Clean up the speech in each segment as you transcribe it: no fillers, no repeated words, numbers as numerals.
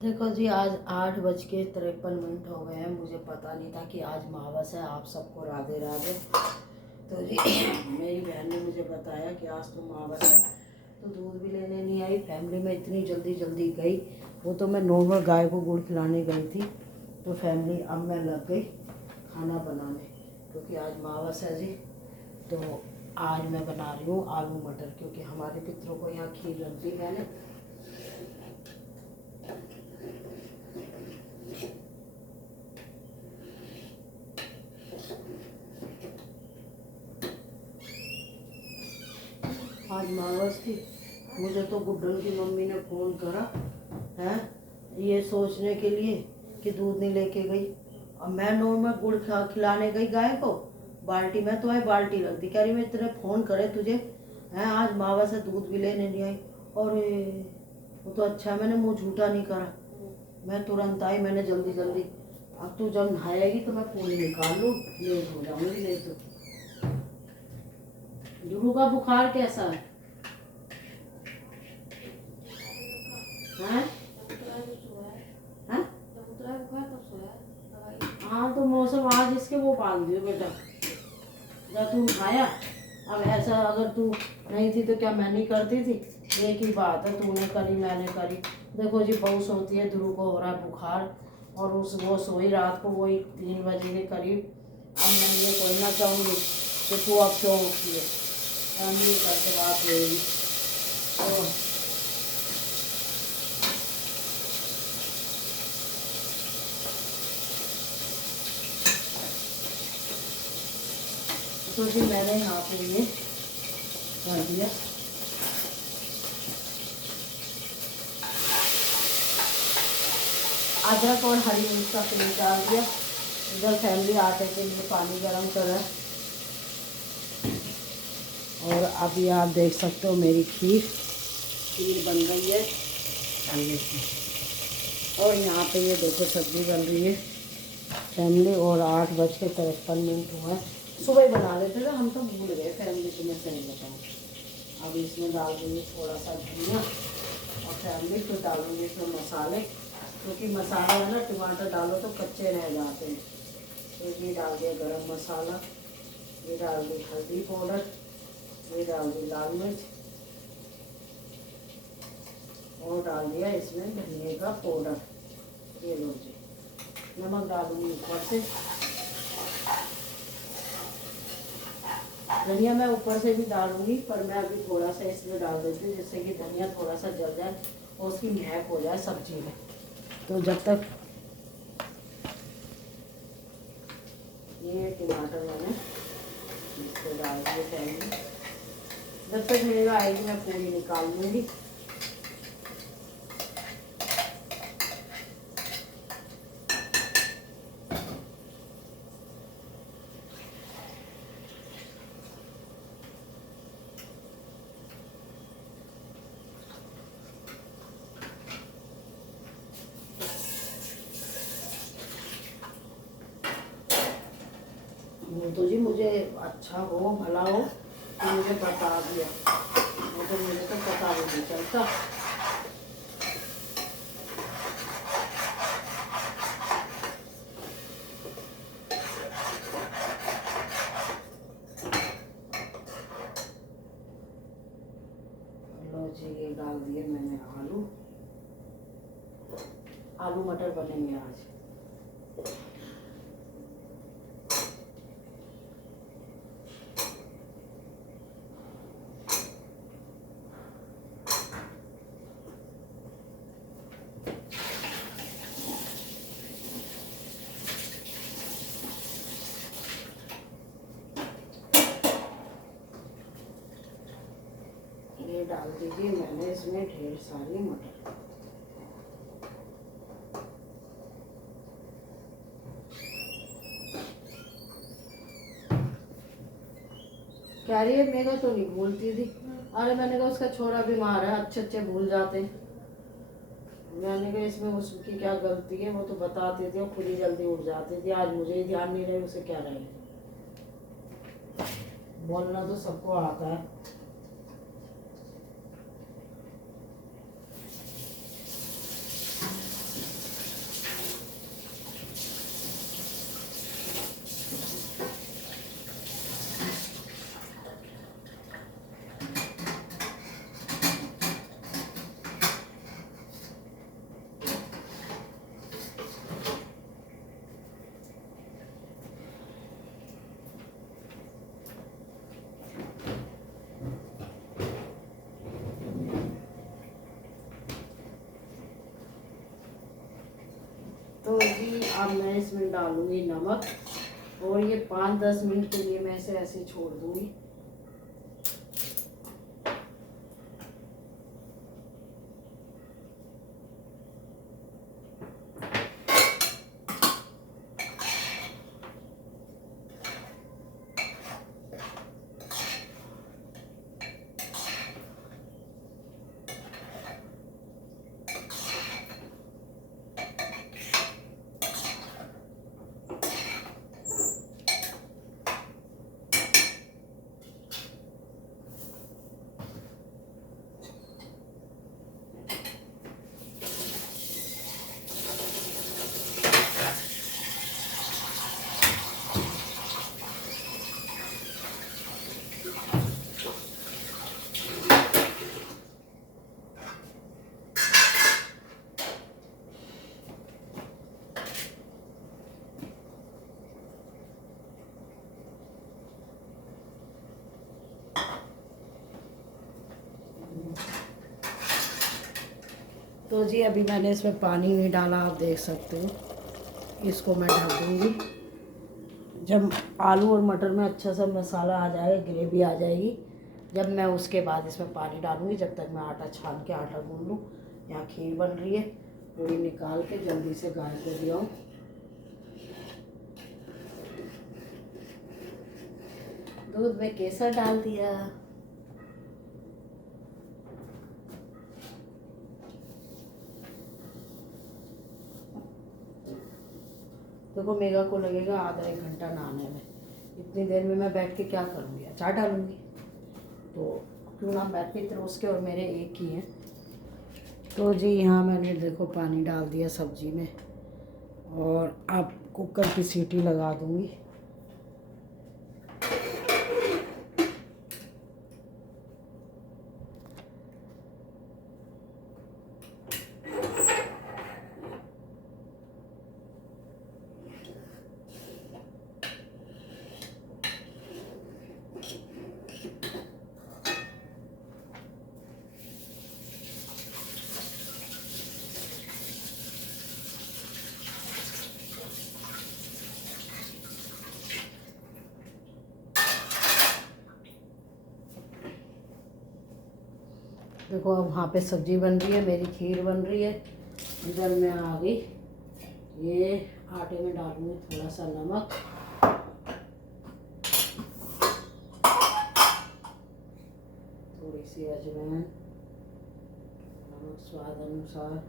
देखो जी, आज 8:53 हो गए हैं। मुझे पता नहीं था कि आज अमावस है। आप सबको राधे राधे। तो जी मेरी बहन ने मुझे बताया कि आज तो अमावस है, तो दूध भी लेने नहीं आई। फैमिली में इतनी जल्दी जल्दी गई। वो तो मैं नॉर्मल गाय को गुड़ खिलाने गई थी, तो फैमिली अब मैं लग गई खाना बनाने, क्योंकि आज अमावस है जी। तो आज मैं बना रही हूँ आलू मटर, क्योंकि हमारे पितरों को यहाँ खीर रखी मैंने। आज अमावस थी। मुझे तो गुड्डन की मम्मी ने फ़ोन करा है, ये सोचने के लिए कि दूध नहीं लेके गई। अब मैं नॉर्मल गुड़ खिलाने गई गाय को, बाल्टी में तो आई, बाल्टी रख दी। कह रही मैं तेरे फ़ोन करे तुझे है, आज अमावस है, दूध भी लेने नहीं आई। और वो तो अच्छा है, मैंने मुँह झूठा नहीं करा। मैं तुरंत आई, मैंने जल्दी जल्दी। अब तू जब नहाएगी तो मैं पूरी निकाल लूँ, लेट हो जाऊँगी नहीं तो। ध्रुव का बुखार कैसा है? हैं? हैं? हाँ तो मौसम आज इसके वो पाल दियो बेटा, जब तू खाया। अब ऐसा अगर तू नहीं थी तो क्या मैं नहीं करती थी? एक ही बात है, तूने करी मैंने करी। देखो जी, बहू सोती है, ध्रुव को हो रहा है बुखार, और वो सोई रात को वही 3 बजे के करीब। अब मैं ये बोलना चाहूँगी कि तू अब क्यों उठी है, फैमिली करके बात होगी तो जी मैंने यहाँ पे ये कर दिया। अदरक और हरी मिर्च का पेस्ट डाल दिया। इधर फैमिली आटे के लिए पानी गरम कर रहा है। और अभी आप देख सकते हो मेरी खीर बन रही है। और यहाँ पे ये देखो सब्ज़ी बन रही है फैमिली। और 8:53 हुआ है। सुबह ही बना देते थे हम, तो भूल गए फैमिली को, मैं सही बताऊँ। अब इसमें डाल दूँगी थोड़ा सा धनिया, और फैमिली फिर डालूँगी इसमें मसाले, क्योंकि मसाला है ना, टमाटर डालो तो कच्चे रह जाते हैं। तो ये डाल दिया गरम मसाला, ये डाल दी हल्दी पाउडर, ये डाल दी लाल मिर्च, और डाल दिया इसमें धनिया का पाउडर। ये लो जी, नमक डालूंगी ऊपर से। धनिया मैं ऊपर से भी डालूंगी, पर मैं अभी थोड़ा सा इसमें डाल देती हूँ, जिससे कि धनिया थोड़ा सा जल जाए और उसकी महक हो जाए सब्जी में। तो जब तक ये टमाटर मैंने इसको डाल दिए पहले, जब तक मेरे आएगी मैं पूरी निकाल लूँगी। वो तो जी मुझे अच्छा हो भला हो तो मुझे बता दिया, तो मुझे तो पता भी नहीं चलता। लो जी, ये डाल दिए मैंने आलू मटर बनेंगे आज। ये डाल दीजिए मैंने इसमें ढेर सारी मटर। कह रही है मेरा तो नहीं भूलती थी। अरे मैंने कहा उसका छोरा बीमार है, अच्छे अच्छे भूल जाते हैं। मैंने कहा इसमें उसकी क्या गलती है, वो तो बताती थी और खुद ही जल्दी उठ जाती थी। आज मुझे ही ध्यान नहीं रहे, उसे क्या रहे। बोलना तो सबको आता है। तो जी अब मैं इसमें डालूंगी नमक और ये 5-10 मिनट के लिए मैं इसे ऐसे छोड़ दूंगी। तो जी अभी मैंने इसमें पानी नहीं डाला, आप देख सकते हो। इसको मैं ढक दूँगी। जब आलू और मटर में अच्छा सा मसाला आ जाएगा, ग्रेवी आ जाएगी, जब मैं उसके बाद इसमें पानी डालूँगी। जब तक मैं आटा छान के आटा गूँध लूँ। यहाँ खीर बन रही है, पूरी निकाल के जल्दी से गाय को दिया हूँ। दूध में केसर डाल दिया। देखो मेगा को लगेगा आधा 1 घंटा नहाने में। इतनी देर में मैं बैठ के क्या करूँगी, अचार डालूँगी। तो क्यों ना बैठ के, फिर उसके और मेरे एक ही हैं। तो जी यहाँ मैंने देखो पानी डाल दिया सब्जी में और अब कुकर की सीटी लगा दूँगी। देखो अब वहाँ पे सब्जी बन रही है, मेरी खीर बन रही है। इधर मैं आ गई, ये आटे में डालूंगी थोड़ा सा नमक, थोड़ी सी अजवाइन, नमक स्वाद अनुसार।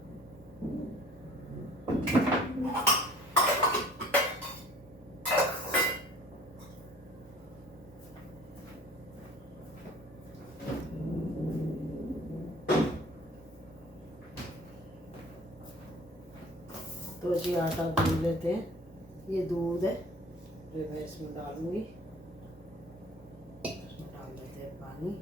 तो जी आटा गूंद लेते हैं। ये दूध है जो मैं इसमें डालूंगी। इसमें डाल देते हैं पानी।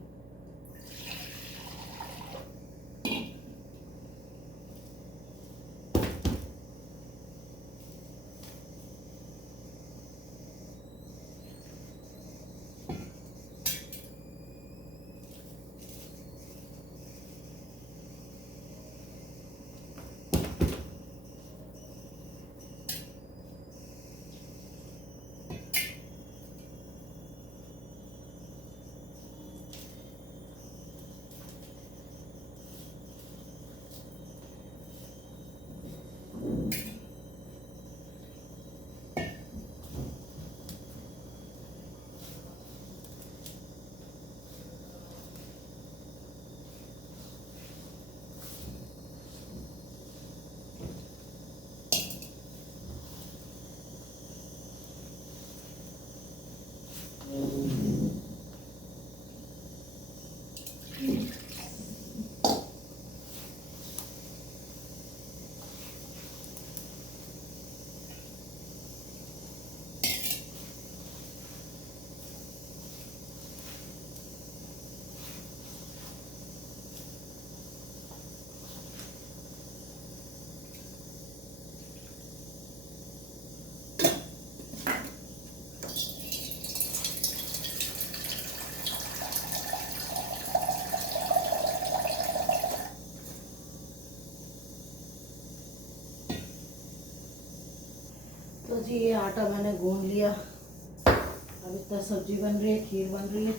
तो जी ये आटा मैंने गूंद लिया। अब इतना सब्जी बन रही है, खीर बन रही है।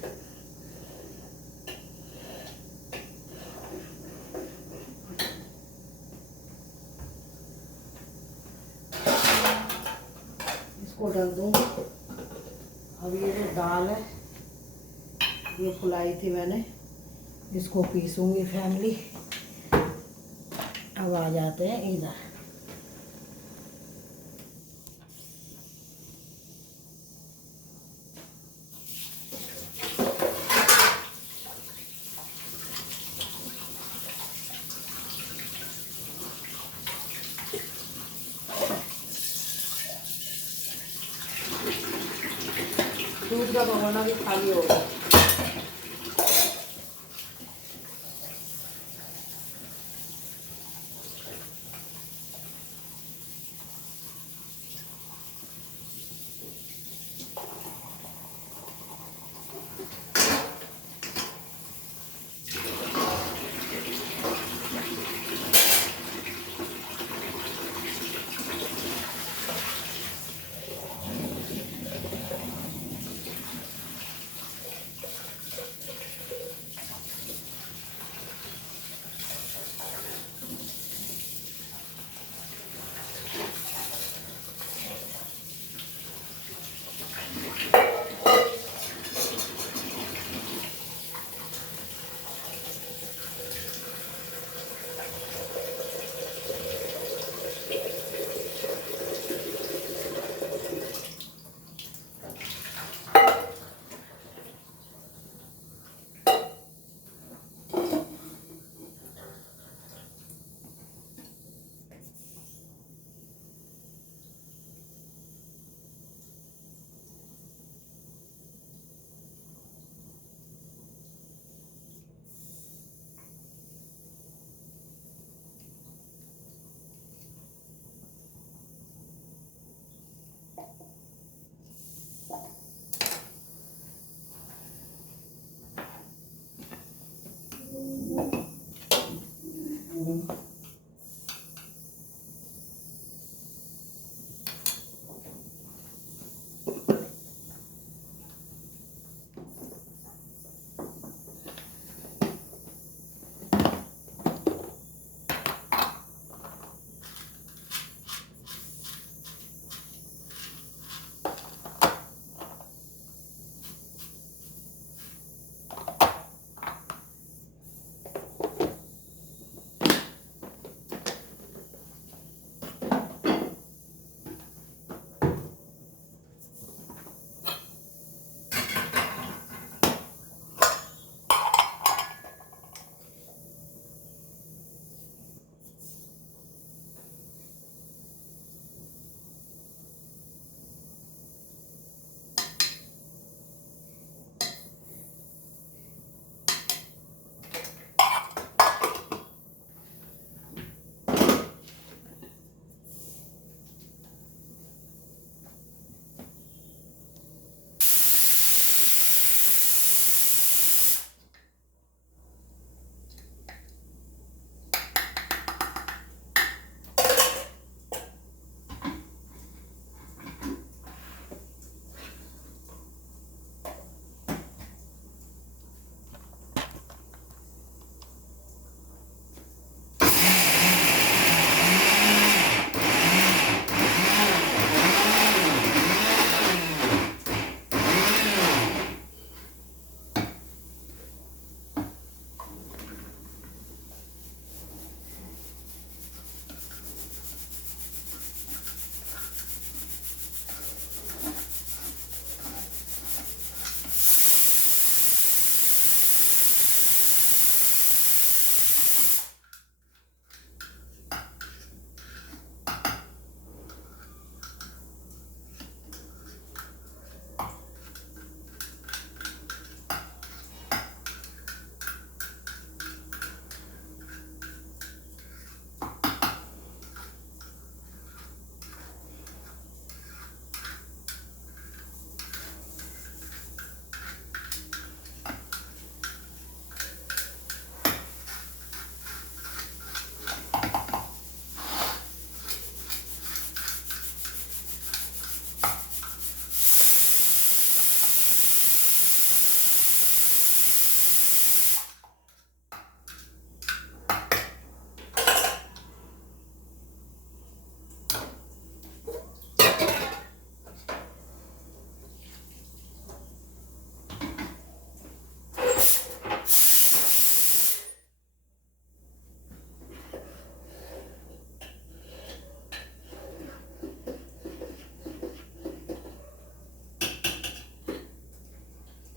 इसको ढक दूंगी। अब ये जो दाल है ये फुलाई थी मैंने, इसको पीसूंगी फैमिली। अब आ जाते हैं इधर। दूध का भगोना भी खाली होगा।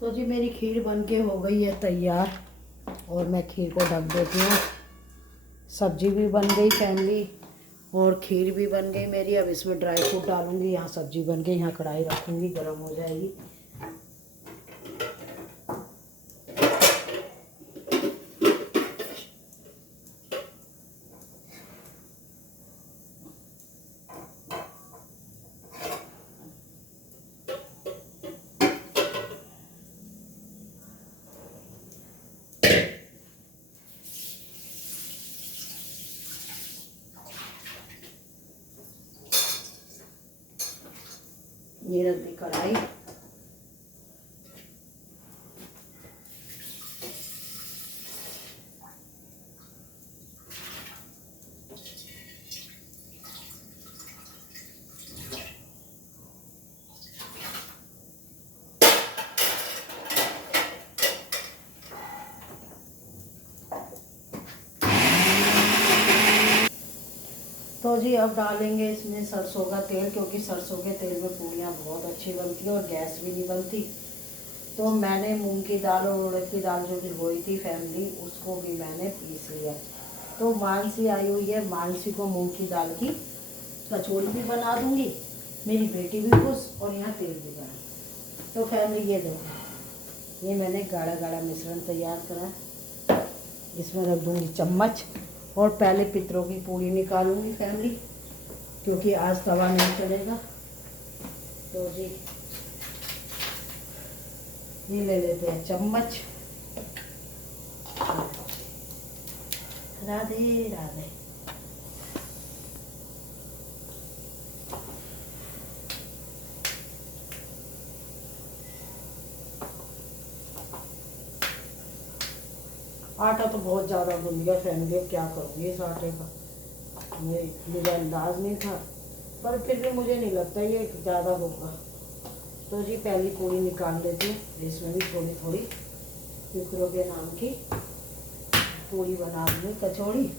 तो जी मेरी खीर बन के हो गई है तैयार और मैं खीर को ढक देती हूँ। सब्जी भी बन गई फैमिली और खीर भी बन गई मेरी। अब इसमें ड्राई फ्रूट डालूँगी। यहाँ सब्जी बन गई, यहाँ कढ़ाई रखूँगी, गर्म हो जाएगी। ये रख दी कढ़ाई। तो जी अब डालेंगे इसमें सरसों का तेल, क्योंकि सरसों के तेल में पूड़ियाँ बहुत अच्छी बनती हैं और गैस भी नहीं बनती। तो मैंने मूंग की दाल और उड़द की दाल जो भिगोई थी फैमिली, उसको भी मैंने पीस लिया। तो मानसी आई हुई है, मानसी को मूंग की दाल की कचौड़ी भी बना दूंगी, मेरी बेटी भी खुश और यहाँ तेल भी बना। तो फैमिली ये देखो, ये मैंने गाढ़ा गाढ़ा मिश्रण तैयार करा। इसमें रख दूंगी चम्मच और पहले पितरों की पूड़ी निकालूंगी फैमिली, क्योंकि आज तवा नहीं चलेगा। तो जी ये ले लेते हैं चम्मच। राधे राधे। आटा तो बहुत ज़्यादा गूंद गया फैमिली, अब क्या करूँगी इस आटे का। मुझे अंदाज नहीं था, पर फिर भी मुझे नहीं लगता ये ज़्यादा होगा। तो जी पहली पूड़ी निकाल लेती हूँ। इसमें भी थोड़ी थोड़ी पिपरों के नाम की पूड़ी बना दूँगी, कचौड़ी।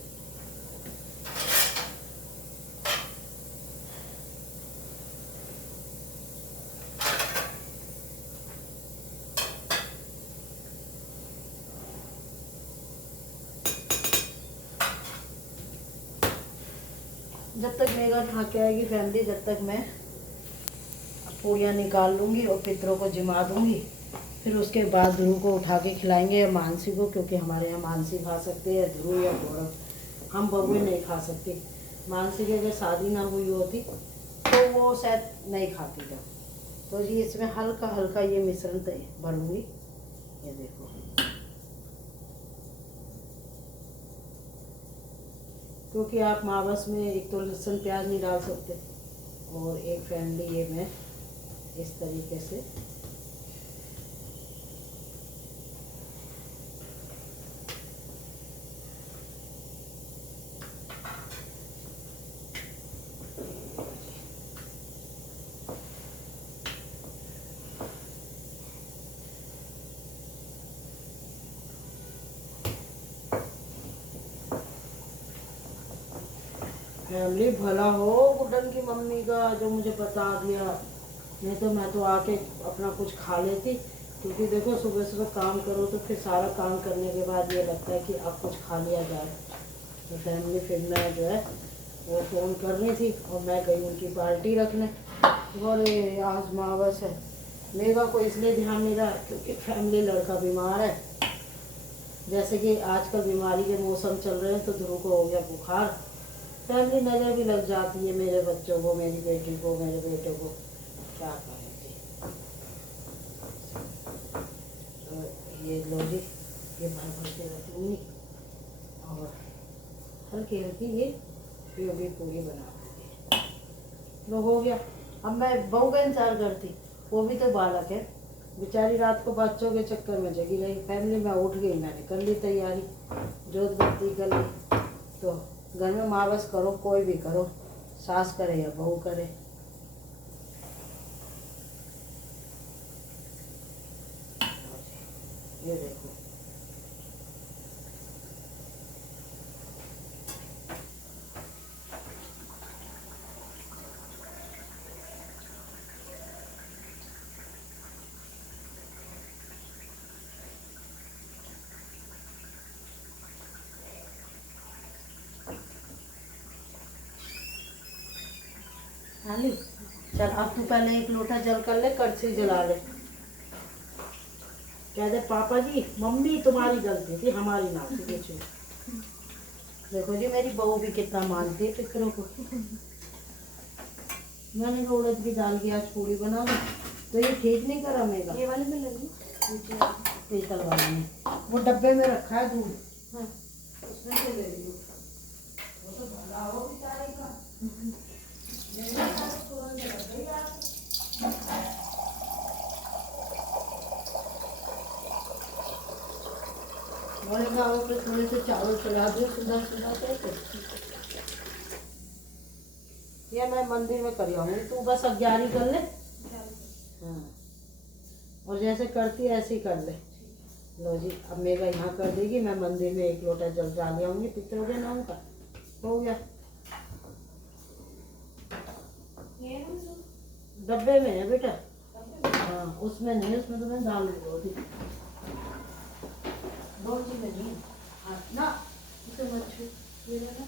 जब तक मेघा खा के आएगी फैमिली, जब तक मैं पूड़ियाँ निकाल लूँगी और पितरों को जिमा दूँगी। फिर उसके बाद ध्रुव को उठा के खिलाएंगे, या मानसी को, क्योंकि हमारे यहाँ मानसी खा सकते हैं, ध्रुव या गौरव। हम बबुए नहीं खा सकते। मानसी की अगर शादी ना हुई होती तो वो शायद नहीं खाती था। तो जी इसमें हल्का हल्का ये मिश्रण भरूँगी। ये देखो, क्योंकि आप मावस में एक तो लहसुन प्याज नहीं डाल सकते, और एक फैमिली ये मैं इस तरीके से फैमिली। भला हो गुड्डन की मम्मी का जो मुझे बता दिया, नहीं तो मैं तो आके अपना कुछ खा लेती। क्योंकि देखो सुबह सुबह काम करो तो फिर सारा काम करने के बाद ये लगता है कि अब कुछ खा लिया जाए। तो फैमिली फिर मैं जो है वो फ़ोन करनी थी और मैं गई उनकी पार्टी रखने। बोले आज मावस है। मेघा को इसलिए ध्यान नहीं रहा क्योंकि फैमिली लड़का बीमार है। जैसे कि आजकल बीमारी के मौसम चल रहे हैं, तो ध्रुव को हो गया बुखार। फैमिली नज़र भी लग जाती है मेरे बच्चों को, मेरी बेटी को, मेरे बेटे को, क्या करेंगे। तो ये लो जी, ये भर भर के रखूँगी और हल्की हल्की ये भी पूरी बना दूँगी। लो हो गया। अब मैं बहू का इंतजार करती, वो भी तो बालक है बेचारी, रात को बच्चों के चक्कर में जगी रही। फैमिली मैं उठ गई, मैंने कर ली तैयारी, जोत बत्ती कर ली। तो घर में मावस करो, कोई भी करो, सास करे या बहू करे। ये देखो, हाँ ली। चल अब तू पहले एक लोटा जल कर ले, कड़छी जला ले। कह दे पापा जी मम्मी तुम्हारी गलती थी, हमारी ना थी कुछ। देखो जी मेरी बहू भी कितना मानती है पितरों को। मैंने कहा उड़द की दाल की आज पूरी बना दी, तो ये ठीक नहीं करा मेरा। ये वाले में लगी पीतल वाले में वो डब्बे में रखा है दूध। हाँ उसमें से ले ली। वो तो भला हो बेचारे का। बड़े गाँव पे थोड़े से चावल चला दो सुबह सुबह से। ये मैं मंदिर में कर आऊंगी, तू बस 11 कर ले। हाँ और जैसे करती है ऐसे ही कर ले। लो जी अब मेरा यहाँ कर देगी, मैं मंदिर में एक लोटा जल डाल आऊंगी पितरों के नाम का। हो गया। डब्बे में है बेटा। हाँ उसमें नहीं, उसमें तो मैं डाल दूँगी। जी में नहीं। हाँ ना इसे मत छू, ये ना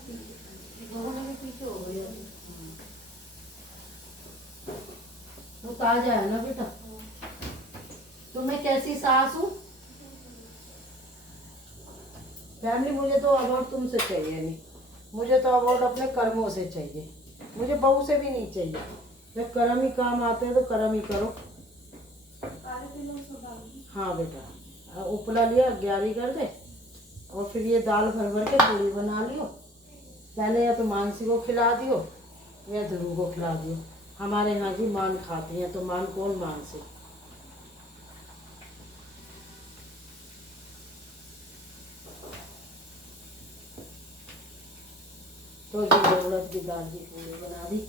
पीछे हो गई। वो ताजा है ना बेटा। तो मैं कैसी सास हूँ फैमिली, मुझे तो अवार्ड तुमसे चाहिए नहीं, मुझे तो अवार्ड अपने कर्मों से चाहिए, मुझे बहू से भी नहीं चाहिए। जब कर्म ही काम आते हैं तो कर्म ही करो। हाँ बेटा उपला लिया 11 कर दे, और फिर ये दाल भर भर के पूरी बना लियो। पहले या तो मानसी को खिला दियो या ध्रुव को खिला दियो। हमारे यहाँ जी मान खाती हैं, तो मान कौन मानसी। तो जी उड़द की दाल की पूरी बना दी।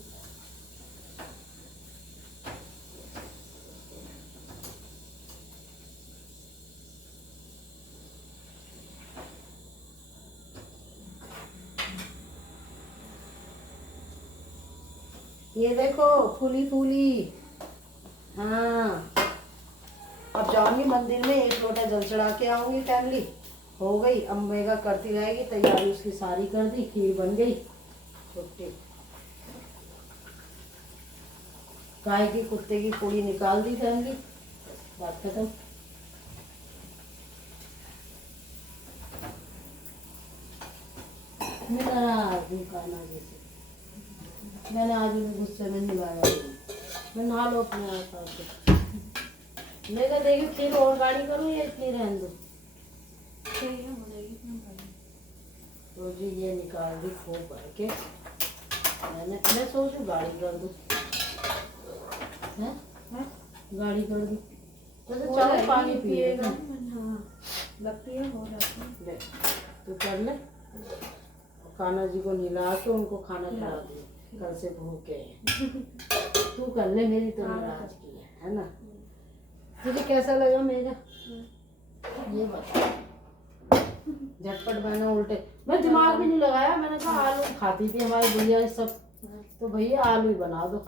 ये देखो फूली फूली। हाँ अब जाऊंगी मंदिर में, एक लोटा जल चढ़ा के आऊंगी फैमिली। हो गई अब मेगा करती रहेगी तैयारी, उसकी सारी कर दी, खीर बन गई। छुट्टी गाय की कुत्ते की पूड़ी निकाल दी फैमिली, बात खत्म। मैं नाराज हूँ कान्हा जी से, मैंने आज उन्हें गुस्से में निभाया नहीं। मैं नहा लो अपने आप से। मैं क्या देखी फिर और गाड़ी करूँ या इतनी रहने दो। तो जी ये निकाल दी फूक भर के। मैं सोचू गाड़ी कर दूँ, गाड़ी कर दूँ तो चाहो पानी पिएगा। हाँ लगती है हो जाती है। ले तू कर ले, कान्हा जी को नहला के उनको खाना खिला दे, कल से भूखे हैं। तू कर ले, मेरी तो नाराजगी है ना। तुझे कैसा लगा मेरा ये बता। झटपट मैंने उल्टे, मैं दिमाग भी नहीं लगाया, मैंने कहा आलू खाती थी हमारी भैया सब, तो भैया आलू ही बना दो।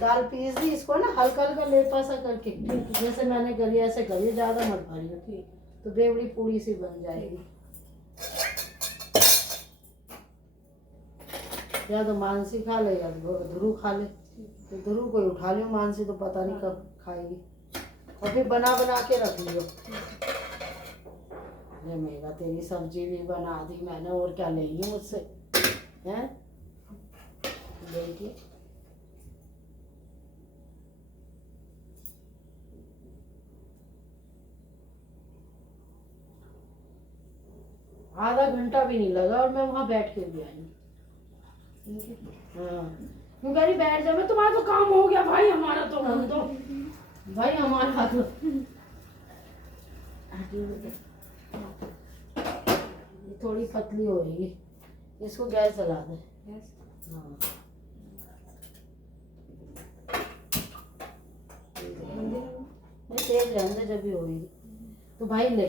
दाल पीस दी इसको ना हल्का हल्का लेपा सा करके, जैसे मैंने करी ऐसे करिए, ज्यादा मत भरिए तो बेवड़ी पूड़ी सी बन जाएगी। या तो मानसी खा ले या तो ध्रुव खा ले, तो ध्रुव को उठा लियो, मानसी तो पता नहीं कब खाएगी। और फिर बना बना के रख लियो। ये मेरा तेरी सब्जी भी बना दी मैंने, और क्या लेगी मुझसे हैं। देखिए आधा घंटा भी नहीं लगा और मैं वहां बैठ के भी आई। हाँ क्यों कह रही बैठ जा, मैं तुम्हारा तो काम हो गया भाई, हमारा तो हम तो भाई हमारा तो थोड़ी पतली होगी, इसको गैस जला दे। हाँ नहीं तेज रहने जब भी होगी तो भाई ले।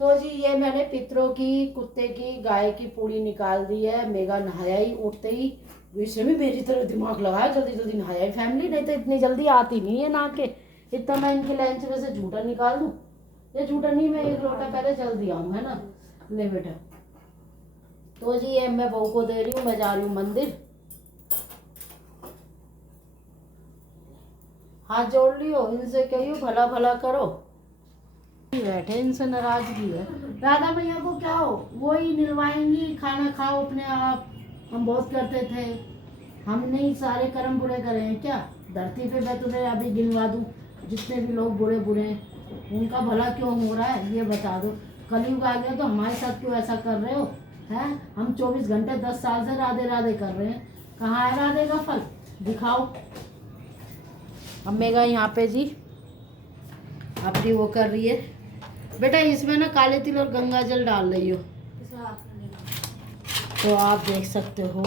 तो जी ये मैंने पितरों की, कुत्ते की, गाय की पूड़ी निकाल दी है। मेगा नहाया ही उठते ही, वैसे भी मेरी तरह दिमाग लगाया जल्दी जल्दी नहाया ही फैमिली, नहीं तो इतनी जल्दी आती नहीं है नहा के। इतना मैं इनकी लंच में से झूठा निकाल दूँ, ये झूठा नहीं, मैं एक लोटा पहले जल्दी आऊँ है ना। ले बेटा। तो जी ये मैं बहू को दे रही हूँ, मैं जा रही हूँ मंदिर। हाथ जोड़ लियो, इनसे कहियो भला भला करो। बैठे इनसे नाराजगी है। राधा मैया को क्या हो, वो ही निलवाएंगी, खाना खाओ अपने आप। हम बहुत करते थे, हमने ही सारे कर्म बुरे करे हैं क्या? धरती पे मैं तुम्हें अभी गिनवा दूं जितने भी लोग बुरे बुरे हैं, उनका भला क्यों हो रहा है ये बता दो। कलयुग आ गया तो हमारे साथ क्यों ऐसा कर रहे हो? हैं, हम 24 घंटे 10 साल से राधे राधे कर रहे हैं, कहाँ है राधे का फल? दिखाओ। अम्मेगा यहाँ पे जी अपनी वो कर रही है। बेटा इसमें ना काले तिल और गंगा जल डाल रही हो, तो आप देख सकते हो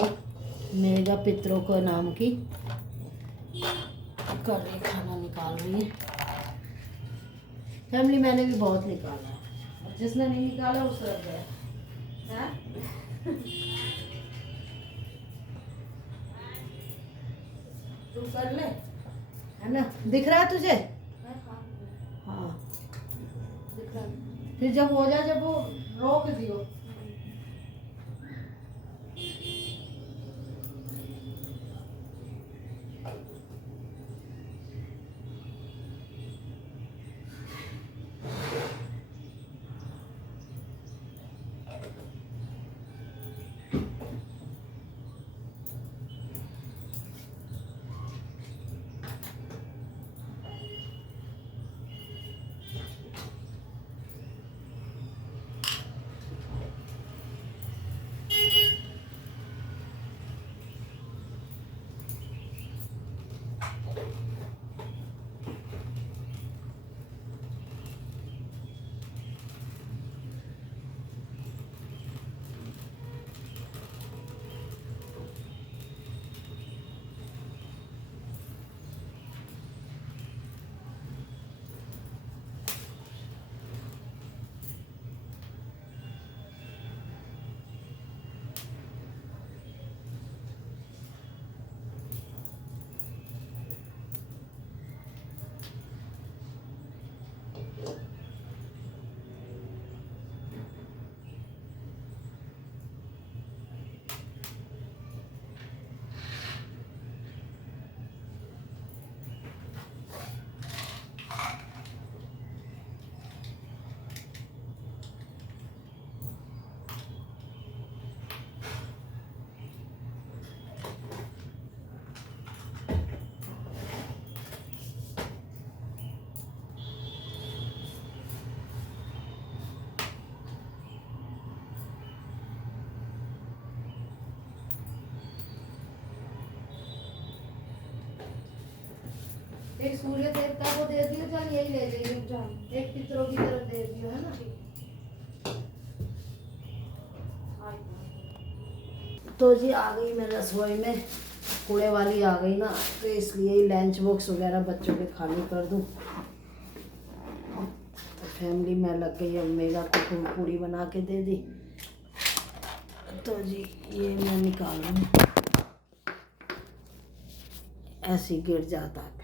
मेगा पितरों को नाम की कर रही, खाना निकाल रही है। फैमिली मैंने भी बहुत निकाला है, और जिसने नहीं निकाला उस रख गया है। तू कर ले, है ना? दिख रहा है तुझे? हाँ दिख रहा है। फिर जब हो जाए, जब वो रोक दियो। एक सूर्य देवता को दे दियो, चल यही ले लियो, एक पितरों की तरफ दे दियो, है ना? तो जी आ गई मैं रसोई में, कूड़े वाली आ गई ना, तो इसलिए लंच बॉक्स वगैरह बच्चों के खाली कर दूं। तो फैमिली में लग गई, अम्मेगा को पूरी बना के दे दी। तो जी ये मैं निकाल लूँ, ऐसे गिर जाता है।